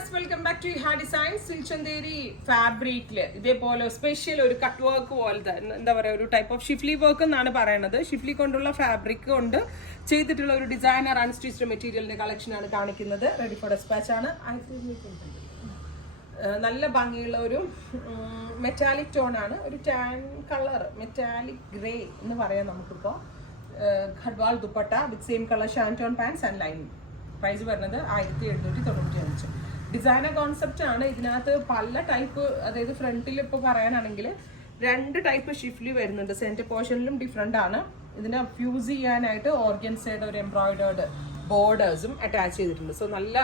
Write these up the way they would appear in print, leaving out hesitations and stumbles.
Viewers welcome back to Iha designs. സിൽച്ചന്തേരി ഫാബ്രിക്കിൽ ഇതേപോലെ സ്പെഷ്യൽ ഒരു കട്ട് വർക്ക് പോലത്തെ എന്താ പറയുക ഒരു ടൈപ്പ് ഓഫ് ഷിഫ്ലി വർക്ക് എന്നാണ് പറയുന്നത്. ഷിഫ്ലി കൊണ്ടുള്ള ഫാബ്രിക് കൊണ്ട് ചെയ്തിട്ടുള്ള ഒരു ഡിസൈനർ അൺസ്റ്റിച്ച്ഡ് മെറ്റീരിയലിന്റെ കളക്ഷൻ ആണ് കാണിക്കുന്നത്. റെഡി ഫോർ ഡെസ്പാച്ച് ആണ്. നല്ല ഭംഗിയുള്ള ഒരു മെറ്റാലിക് ടോൺ ആണ്, ഒരു ടാൻ കളർ മെറ്റാലിക് ഗ്രേ എന്ന് പറയാം നമുക്കിപ്പോൾ. ഖഡ്വാൾ dupatta with same colour shantoon pants and lining. Price വരുന്നത് 1795. ഡിസൈനർ കോൺസെപ്റ്റ് ആണ്. ഇതിനകത്ത് പല ടൈപ്പ്, അതായത് ഫ്രണ്ടിൽ ഇപ്പോൾ പറയാനാണെങ്കിൽ 2 ടൈപ്പ് ഷിഫ്ലി വരുന്നുണ്ട്. സെൻറ്റർ പോർഷനിലും ഡിഫറെൻ്റ് ആണ്. ഇതിനെ ഫ്യൂസ് ചെയ്യാനായിട്ട് ഓർഗൻസയുടെ ഒരു എംബ്രോയിഡേർഡ് ബോർഡേഴ്സും അറ്റാച്ച് ചെയ്തിട്ടുണ്ട്. സോ നല്ല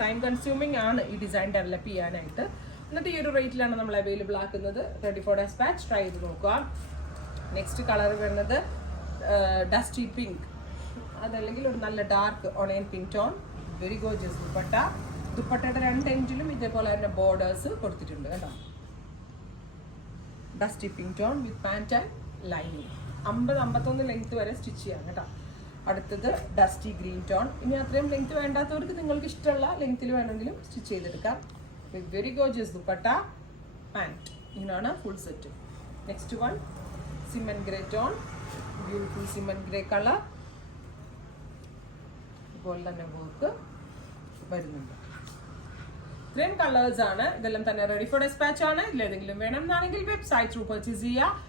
ടൈം കൺസ്യൂമിങ് ആണ് ഈ ഡിസൈൻ ഡെവലപ്പ് ചെയ്യാനായിട്ട്. എന്നിട്ട് ഈ ഒരു റേറ്റിലാണ് നമ്മൾ അവൈലബിൾ ആക്കുന്നത്. Ready for dispatch. ട്രൈ ചെയ്ത് നോക്കുക. നെക്സ്റ്റ് കളർ വരുന്നത് ഡസ്റ്റി പിങ്ക്, അതല്ലെങ്കിൽ ഒരു നല്ല dark onion pink tone. Very gorgeous dupatta. ദുപ്പട്ടയുടെ 2 എൻഡിലും ഇതേപോലെ തന്നെ ബോർഡേഴ്സ് കൊടുത്തിട്ടുണ്ട് കേട്ടോ. Dusty pink tone with pant and lining. 50-51 length വരെ സ്റ്റിച്ച് ചെയ്യാം കേട്ടോ. അടുത്തത് ഡസ്റ്റി ഗ്രീൻ ടോൺ. ഇനി അത്രയും ലെങ്ത് വേണ്ടാത്തവർക്ക് നിങ്ങൾക്ക് ഇഷ്ടമുള്ള ലെങ്ത്തിൽ വേണമെങ്കിലും സ്റ്റിച്ച് ചെയ്തെടുക്കാം. Very gorgeous dupatta, pant. ഇങ്ങനെയാണ് full set. Next one cement grey tone. Beautiful cement grey colour. ഇതുപോലെ തന്നെ വർക്ക് വരുന്നുണ്ട്. ഇത്രയും കളേഴ്സ് ആണ്. ഇതെല്ലാം തന്നെ റെഡി ഫോർ ഡെസ്പാച്ച് ആണ്. ഇതിലേതെങ്കിലും വേണം എന്നാണെങ്കിൽ വെബ്സൈറ്റ് ത്രൂ പർച്ചേസ് ചെയ്യുക.